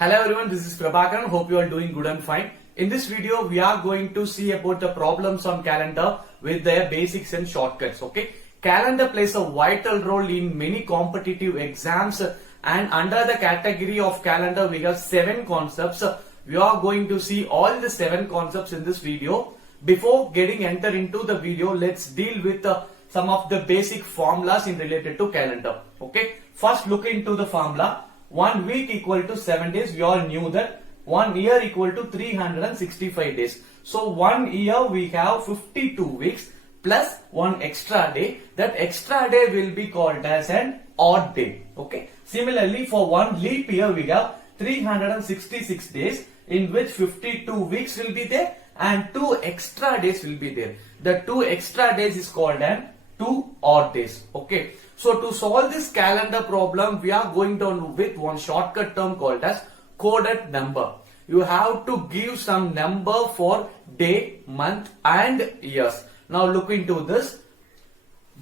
Hello everyone, this is Prabhakaran. Hope you are doing good and fine. In this video, we are going to see about the problems on calendar with their basics and shortcuts. Okay, calendar plays a vital role in many competitive exams, and under the category of calendar, we have 7 concepts. We are going to see all the 7 concepts in this video. Before getting enter into the video, let's deal with some of the basic formulas in related to calendar. Okay, first look into the formula. 1 week equal to 7 days. We all knew that. 1 year equal to 365 days. So 1 year we have 52 weeks plus 1 extra day. That extra day will be called as an odd day. Okay. Similarly, for 1 leap year we have 366 days, in which 52 weeks will be there and 2 extra days will be there. The 2 extra days is called an 2 odd days. Okay. So to solve this calendar problem, we are going down with one shortcut term called as coded number. You have to give some number for day, month and years. Now look into this.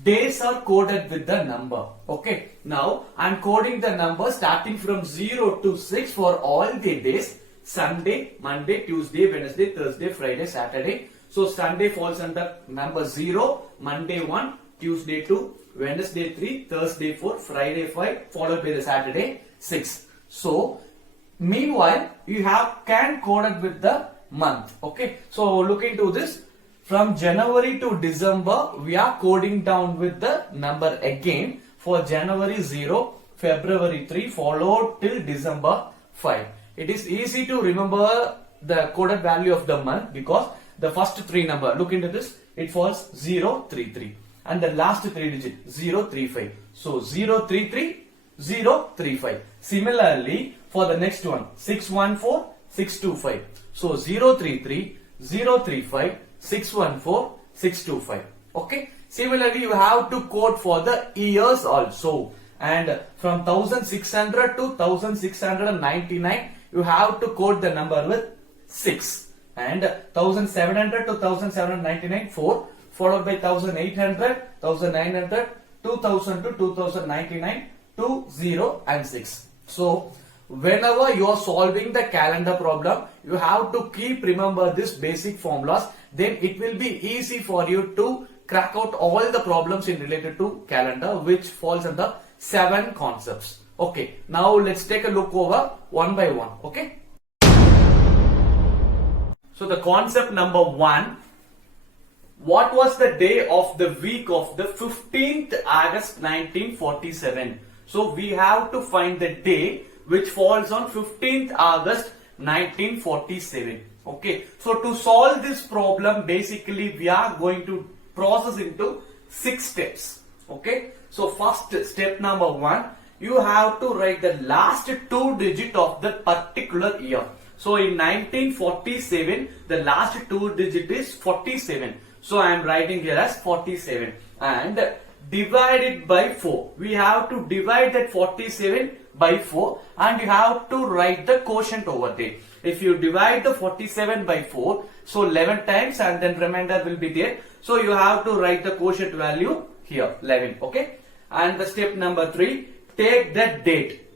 Days are coded with the number. Okay. Now I am coding the number starting from 0 to 6 for all the days. Sunday, Monday, Tuesday, Wednesday, Thursday, Friday, Saturday. So Sunday falls under number 0, Monday 1, Tuesday 2, Wednesday 3, Thursday 4, Friday 5, followed by the Saturday 6. So, meanwhile, you can code it with the month. Okay. So, look into this. From January to December, we are coding down with the number again. For January 0, February 3, followed till December 5. It is easy to remember the coded value of the month because the first 3 number, look into this, it falls 033. And the last 3 digit 035. So 033, 035. Similarly, for the next one 614, 625. So 033, 035, 614, 625. Okay. Similarly, you have to code for the years also. And from 1600 to 1699, you have to code the number with 6. And 1700 to 1799, 4. Followed by 1800, 1900, 2000 to 2099, 2, 0 and 6. So, whenever you are solving the calendar problem, you have to keep remember this basic formulas. Then it will be easy for you to crack out all the problems in related to calendar, which falls under 7 concepts. Okay, now let's take a look over one by one. Okay. So the concept number 1. What was the day of the week of the 15th August 1947? So we have to find the day which falls on 15th August 1947. Okay. So to solve this problem, basically we are going to process into 6 steps. Okay. So first step number 1, you have to write the last 2 digit of the particular year. So in 1947, the last 2 digit is 47. So I am writing here as 47 and divide it by 4. We have to divide that 47 by 4 and you have to write the quotient over there. If you divide the 47 by 4, so 11 times and then remainder will be there. So you have to write the quotient value here, 11. Okay. And the step number 3, take the date.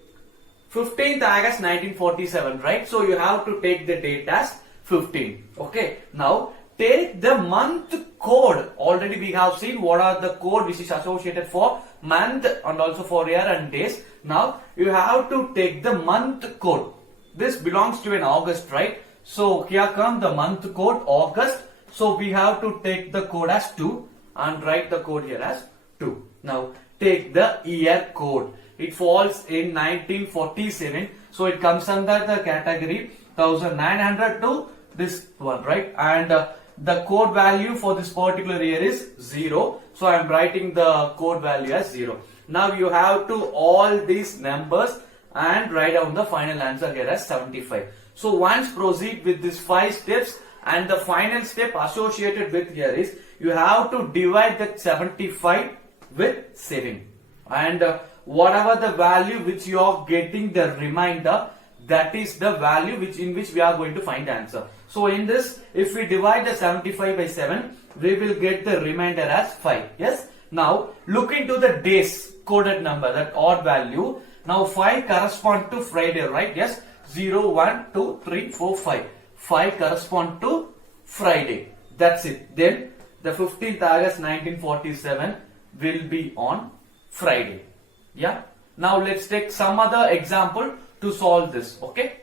15th August 1947, right? So you have to take the date as 15. Okay. Now, take the month code. Already we have seen what are the code which is associated for month and also for year and days. Now you have to take the month code. This belongs to an August, right? So here comes the month code August. So we have to take the code as 2 and write the code here as 2. Now take the year code. It falls in 1947. So it comes under the category 1900 to this one, right? And the code value for this particular year is 0. So I am writing the code value as 0. Now you have to all these numbers and write down the final answer here as 75. So once proceed with these 5 steps, and the final step associated with here is you have to divide that 75 with 7. And whatever the value which you are getting the remainder, that is the value in which we are going to find the answer. So in this, if we divide the 75 by 7, we will get the remainder as 5. Yes. Now look into the days coded number, that odd value. Now 5 correspond to Friday, right? Yes. 0, 1, 2, 3, 4, 5. 5 correspond to Friday. That's it. Then the 15th August 1947 will be on Friday. Yeah. Now let's take some other example to solve this. Okay.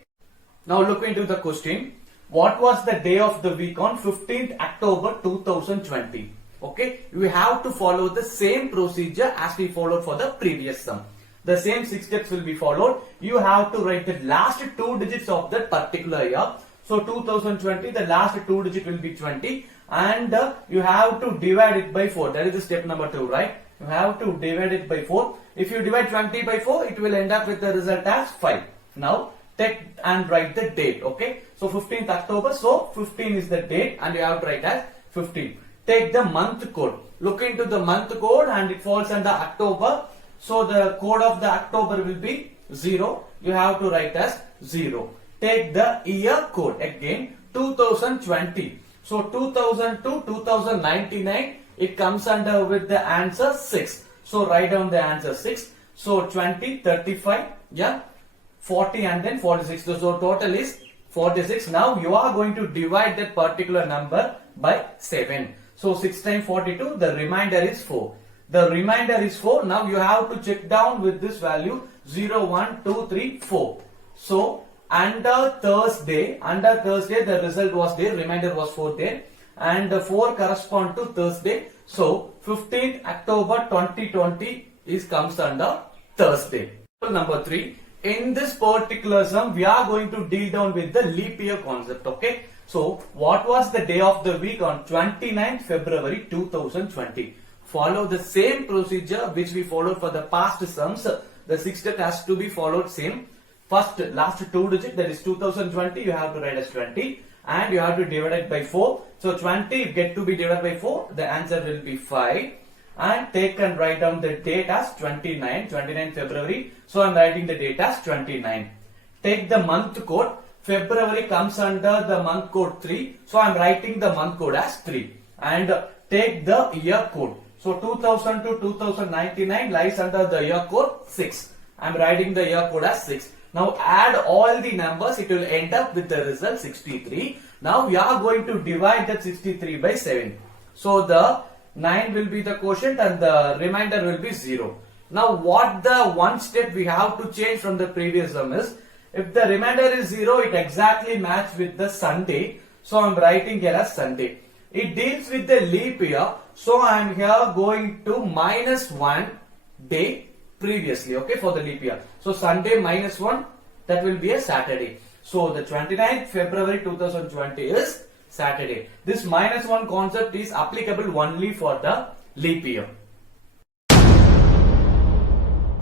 Now look into the question. What was the day of the week on 15th October 2020? Okay. We have to follow the same procedure as we followed for the previous sum. The same 6 steps will be followed. You have to write the last 2 digits of that particular year. So 2020, the last 2 digit will be 20, and you have to divide it by 4. That is the step number 2, right? You have to divide it by 4. If you divide 20 by 4, it will end up with the result as 5. Now take and write the date. Okay. So 15th October. So 15 is the date, and you have to write as 15. Take the month code. Look into the month code, and it falls under October. So the code of the October will be 0. You have to write as 0. Take the year code again, 2020. So 2002, 2099, it comes under with the answer 6. So write down the answer 6. So 20, 35, yeah, 40 and then 46. So total is 46. Now you are going to divide that particular number by 7. So 6 times 42, the remainder is 4. The remainder is 4. Now you have to check down with this value 0, 1, 2, 3, 4. So under Thursday the result was there, remainder was 4 there, and the 4 correspond to Thursday. So 15th October 2020 is comes under Thursday. Number 3. In this particular sum, we are going to deal down with the leap year concept. Okay. So what was the day of the week on 29th February 2020? Follow the same procedure which we followed for the past sums. The 6 step has to be followed same. First, last 2 digit, that is 2020, you have to write as 20, and you have to divide it by 4. So 20 get to be divided by 4, the answer will be 5. And take and write down the date as 29 February. So I am writing the date as 29. Take the month code. February comes under the month code 3. So I am writing the month code as 3. And take the year code. So 2000 to 2099 lies under the year code 6. I am writing the year code as 6. Now add all the numbers, it will end up with the result 63. Now we are going to divide that 63 by 7. So the 9 will be the quotient and the remainder will be 0. Now what the one step we have to change from the previous sum is, if the remainder is 0, it exactly matches with the Sunday. So I am writing here as Sunday. It deals with the leap year. So I am here going to minus 1 day previously, okay, for the leap year. So Sunday minus 1, that will be a Saturday. So the 29th February 2020 is Saturday. This minus 1 concept is applicable only for the leap year.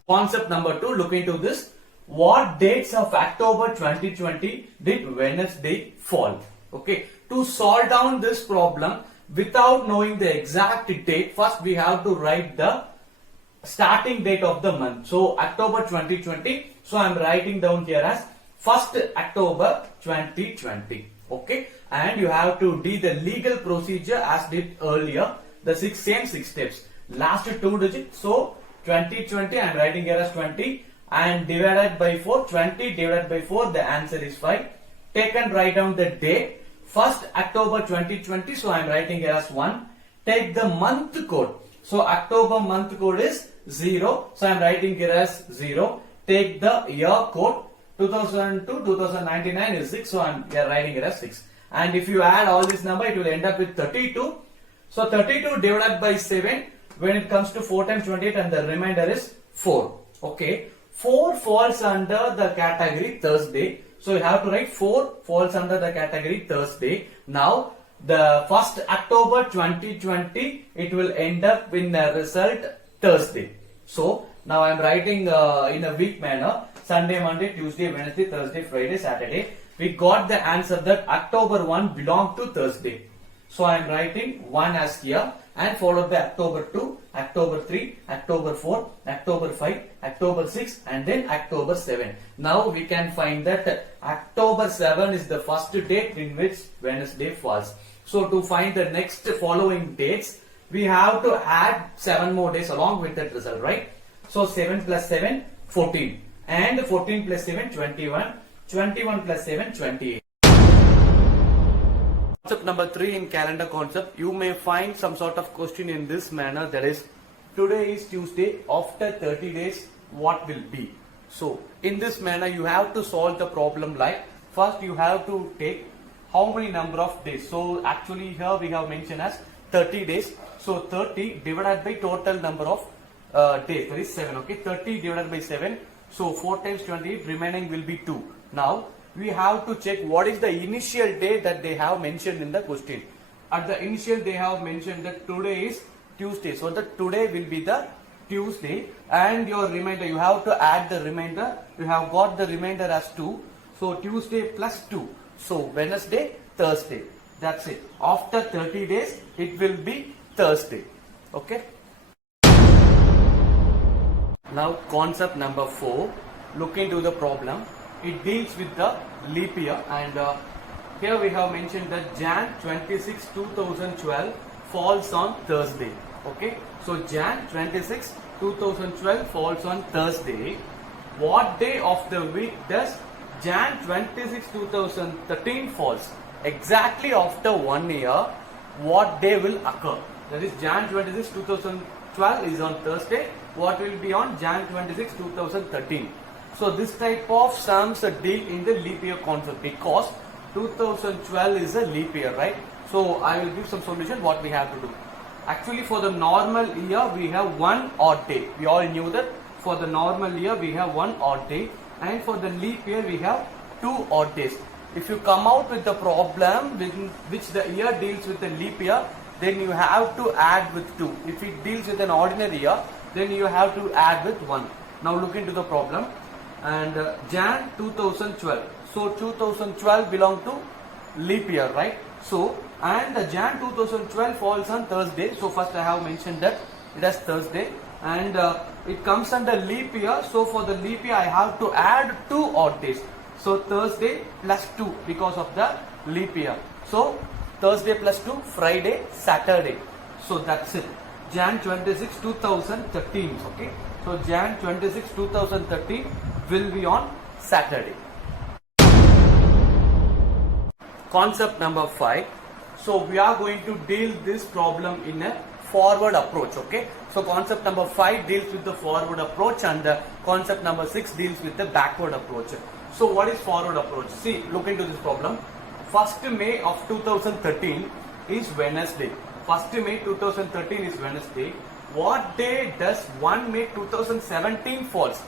Concept number 2, look into this. What dates of October 2020 did Wednesday fall? Okay, to solve down this problem without knowing the exact date, first we have to write the starting date of the month. So October 2020. So I am writing down here as 1st October 2020. Okay, and you have to do the legal procedure as did earlier. The same 6 steps. Last 2 digits. So 2020 I am writing here as 20 and divided by 4. 20 divided by 4. The answer is 5. Take and write down the date. 1st October 2020. So I am writing here as 1. Take the month code. So October month code is 0. So I am writing here as 0. Take the year code. 2002, 2099 is 6. So I am writing here as 6. And if you add all this number, it will end up with 32. So 32 divided by 7 when it comes to 4 times 28 and the remainder is 4. Okay. 4 falls under the category Thursday. So you have to write 4 falls under the category Thursday. Now the 1st October 2020, it will end up in the result Thursday. So now I am writing in a week manner: Sunday, Monday, Tuesday, Wednesday, Thursday, Friday, Saturday. We got the answer that October 1 belonged to Thursday. So I am writing 1 as here and followed by October 2, October 3, October 4, October 5, October 6 and then October 7. Now we can find that October 7 is the first date in which Wednesday falls. So to find the next following dates, we have to add 7 more days along with that result, right? So 7 plus 7, 14. And 14 plus 7, 21. 21 plus 7, 28. Concept number 3 in calendar concept, you may find some sort of question in this manner, that is, today is Tuesday, after 30 days, what will be? So, in this manner, you have to solve the problem like, first you have to take how many number of days. So, actually here we have mentioned as 30 days. So, 30 divided by total number of days, that is 7, okay, 30 divided by 7, so 4 times 28, remaining will be 2. Now, we have to check what is the initial day that they have mentioned in the question. At the initial they have mentioned that today is Tuesday, so the today will be the Tuesday, and your remainder, you have to add the remainder, you have got the remainder as 2, so Tuesday plus 2, so Wednesday, Thursday, that's it. After 30 days, it will be Thursday, okay. Now concept number 4, look into the problem. It deals with the leap year, and here we have mentioned that Jan 26, 2012 falls on Thursday. Okay, so Jan 26, 2012 falls on Thursday. What day of the week does Jan 26, 2013 falls? Exactly after 1 year, what day will occur? That is Jan 26, 2012 is on Thursday. What will be on Jan 26, 2013? So this type of sums deal in the leap year concept because 2012 is a leap year, right? So I will give some solution what we have to do. Actually, for the normal year we have one odd day. We all knew that for the normal year we have one odd day, and for the leap year we have 2 odd days. If you come out with the problem within which the year deals with the leap year, then you have to add with 2. If it deals with an ordinary year, then you have to add with 1. Now look into the problem. And Jan 2012, so 2012 belong to leap year, right? So, and the Jan 2012 falls on Thursday, so first I have mentioned that it is Thursday, and it comes under leap year, so for the leap year I have to add 2 odd days, so Thursday plus 2 because of the leap year, so Thursday plus 2, Friday, Saturday, so that's it. Jan 26, 2013, okay, so Jan 26, 2013 will be on Saturday. Concept number 5. So we are going to deal this problem in a forward approach, okay. So concept number 5 deals with the forward approach, and the concept number 6 deals with the backward approach. So what is forward approach? See, look into this problem. 1st May of 2013 is Wednesday. 1st May 2013 is Wednesday. What day does 1 May 2017 falls?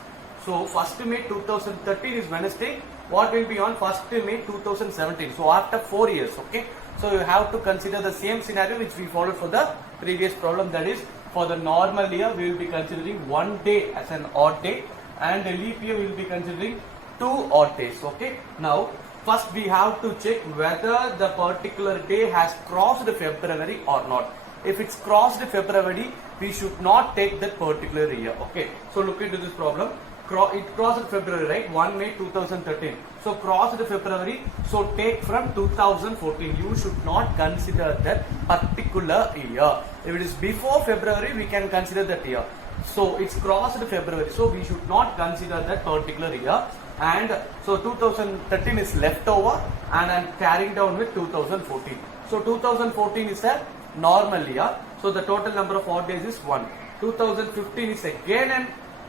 So 1st May 2013 is Wednesday. What will be on 1st May 2017? So after 4 years, okay. So you have to consider the same scenario which we followed for the previous problem. That is, for the normal year we will be considering 1 day as an odd day, and a leap year we will be considering 2 odd days, okay. Now first we have to check whether the particular day has crossed February or not. If it's crossed February, we should not take that particular year, okay. So look into this problem. It crossed February, right? 1 May 2013. So crossed February, so take from 2014. You should not consider that particular year. If it is before February, we can consider that year. So it's crossed February, so we should not consider that particular year. And so 2013 is left over, and I'm carrying down with 2014. So 2014 is a normal year, so the total number of odd days is 1. 2015 is again an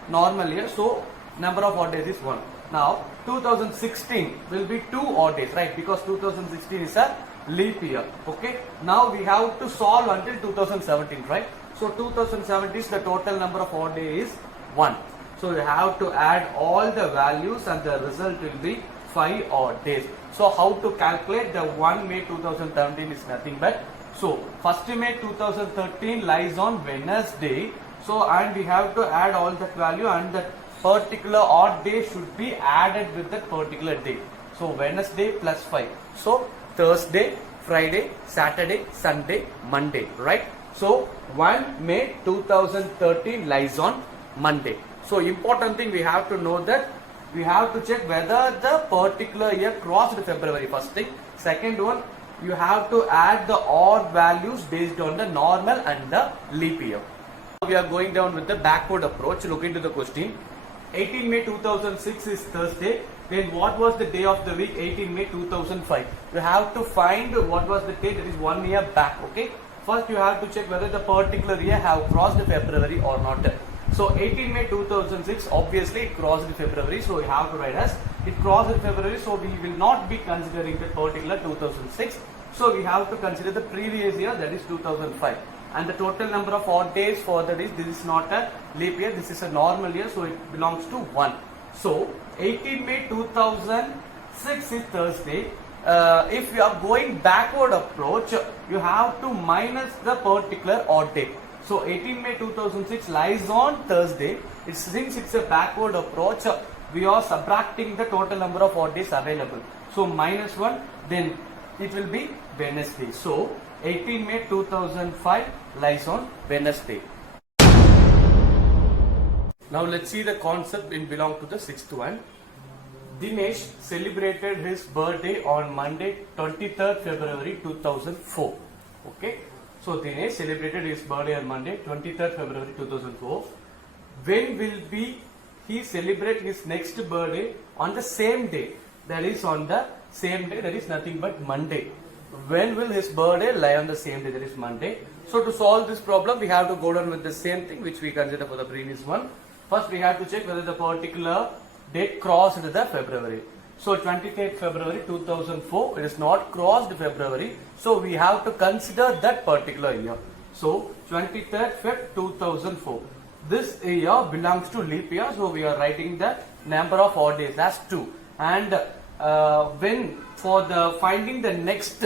normal year, so number of odd days is 1. Now 2016 will be 2 odd days, right? Because 2016 is a leap year, okay. Now we have to solve until 2017, right? So 2017 is the total number of odd days is 1. So you have to add all the values, and the result will be 5 odd days. So how to calculate the 1 May 2017 is nothing but, so 1st May 2013 lies on Wednesday. So, and we have to add all that value, and that particular odd day should be added with that particular day. So Wednesday plus 5. So Thursday, Friday, Saturday, Sunday, Monday, right? So 1 May 2013 lies on Monday. So important thing, we have to know that we have to check whether the particular year crossed February, first thing. Second one, you have to add the odd values based on the normal and the leap year. We are going down with the backward approach. Look into the question. 18 May 2006 is Thursday. Then what was the day of the week? 18 May 2005. You have to find what was the day, that is 1 year back. Okay. First you have to check whether the particular year have crossed February or not. So 18 May 2006, obviously it crossed February, so we have to write as it crossed February, so we will not be considering the particular 2006. So we have to consider the previous year, that is 2005. And the total number of odd days for that is, this is not a leap year, this is a normal year, so it belongs to 1. So 18 May 2006 is Thursday. If you are going backward approach, you have to minus the particular odd day. So 18 May 2006 lies on Thursday. Since it's a backward approach, we are subtracting the total number of odd days available. So minus 1, then it will be Wednesday. So 18 May 2005 lies on Wednesday. Now let's see the concept in belong to the sixth one. Dinesh celebrated his birthday on Monday 23rd February 2004. Okay. So Dinesh celebrated his birthday on Monday 23rd February 2004. When will be he celebrate his next birthday on the same day? That is on the same day, that is nothing but Monday. When will his birthday lie on the same day, that is Monday? So to solve this problem, we have to go down with the same thing which we consider for the previous one. First we have to check whether the particular date crossed the February. So 23rd February 2004, it is not crossed February. So we have to consider that particular year. So 23rd Feb 2004. This year belongs to leap year. So we are writing the number of odd days as 2. And when for the finding the next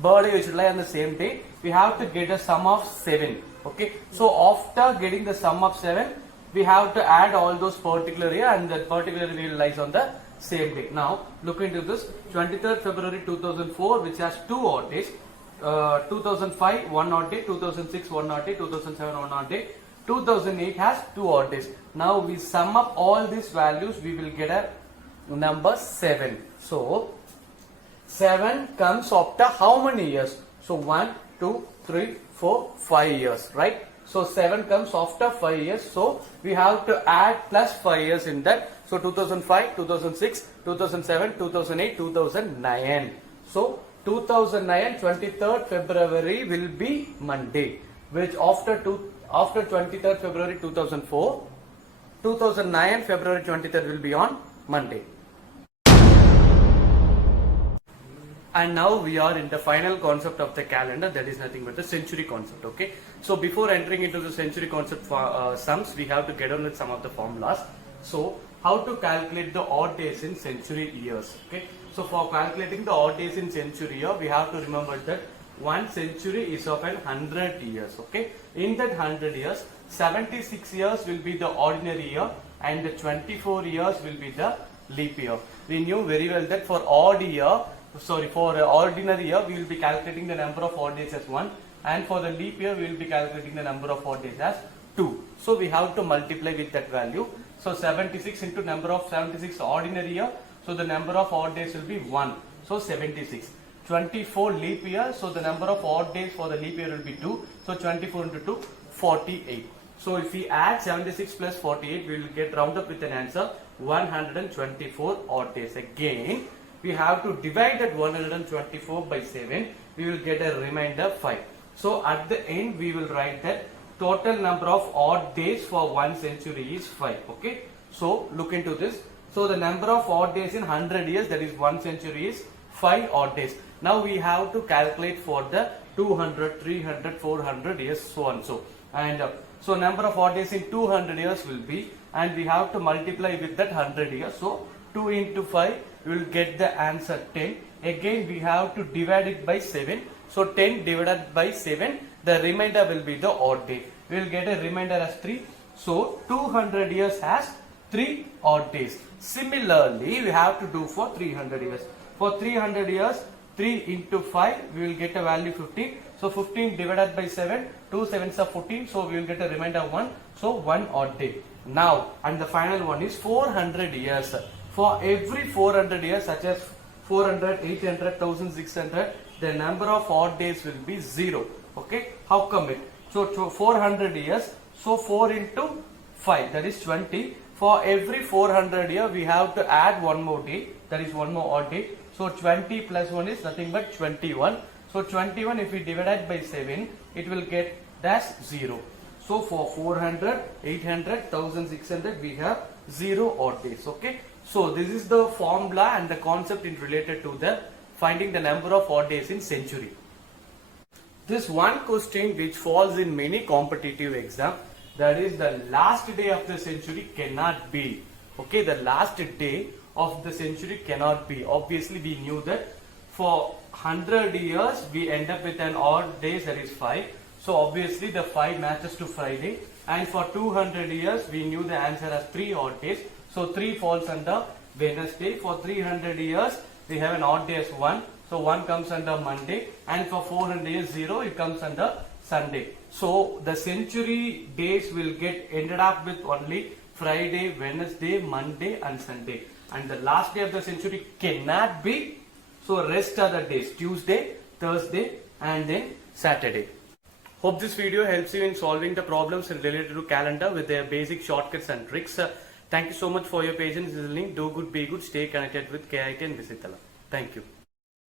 birthday which will lie on the same day, we have to get a sum of 7. Okay. So after getting the sum of 7, we have to add all those particular year, and that particular year lies on the same day. Now look into this. 23rd February 2004, which has 2 odd days. 2005 1 odd day, 2006 1 odd day, 2007 1 odd day, 2008 has 2 odd days. Now we sum up all these values, we will get a number 7. So 7 comes after how many years? So 1, 2, 3, 4, 5 years, right? So 7 comes after 5 years. So we have to add plus 5 years in that. So 2005, 2006, 2007, 2008, 2009. So 2009, 23rd February will be Monday, which after 23rd February 2004, 2009 February 23rd will be on Monday. And now we are in the final concept of the calendar, that is nothing but the century concept. Okay. So before entering into the century concept sums, we have to get on with some of the formulas. So how to calculate the odd days in century years? Okay. So for calculating the odd days in century year, we have to remember that 1 century is of 100 years. Okay. In that 100 years, 76 years will be the ordinary year and the 24 years will be the leap year. We knew very well that for ordinary year, we will be calculating the number of odd days as 1, and for the leap year, we will be calculating the number of odd days as 2. So we have to multiply with that value. So 76 into number of 76 ordinary year, so the number of odd days will be 1. So 76. 24 leap year, so the number of odd days for the leap year will be 2. So 24 into 2, 48. So if we add 76 plus 48, we will get round up with an answer 124 odd days. Again, we have to divide that 124 by 7. We will get a remainder 5. So at the end, we will write that total number of odd days for 1 century is 5. Okay. So look into this. So the number of odd days in 100 years, that is 1 century, is 5 odd days. Now we have to calculate for the 200, 300, 400 years, so on so. And so number of odd days in 200 years will be, and we have to multiply with that 100 years. So 2 into 5, we will get the answer 10. Again, we have to divide it by 7. So 10 divided by 7, the remainder will be the odd day. We will get a remainder as 3. So 200 years has 3 odd days. Similarly, we have to do for 300 years. For 300 years, 3 into 5, we will get a value 15. So 15 divided by 7, 2 7s are 14. So we will get a remainder 1. So 1 odd day. Now, and the final one is 400 years. For every 400 years, such as 400, 800, 1600, the number of odd days will be 0. Okay. How come it? So 400 years. So 4 into 5, that is 20. For every 400 here, we have to add one more day, that is one more odd day. So 20 plus 1 is nothing but 21. So 21, if we divide it by 7, it will get dash 0. So for 400, 800, 1600, we have 0 odd days. Okay. So this is the formula and the concept in related to the finding the number of odd days in century. This one question which falls in many competitive exam, that is the last day of the century cannot be. Okay, the last day of the century cannot be. Obviously we knew that for 100 years we end up with an odd days, that is 5. So obviously the 5 matches to Friday, and for 200 years we knew the answer as 3 odd days. So 3 falls under Wednesday. For 300 years we have an odd day as 1. So 1 comes under Monday, and for 400 years 0, it comes under Sunday. So the century days will get ended up with only Friday, Wednesday, Monday and Sunday. And the last day of the century cannot be. So rest are the days, Tuesday, Thursday and then Saturday. Hope this video helps you in solving the problems related to calendar with their basic shortcuts and tricks. Thank you so much for your patience listening. Do good, be good, stay connected with KIT and Visaithalam. Thank you.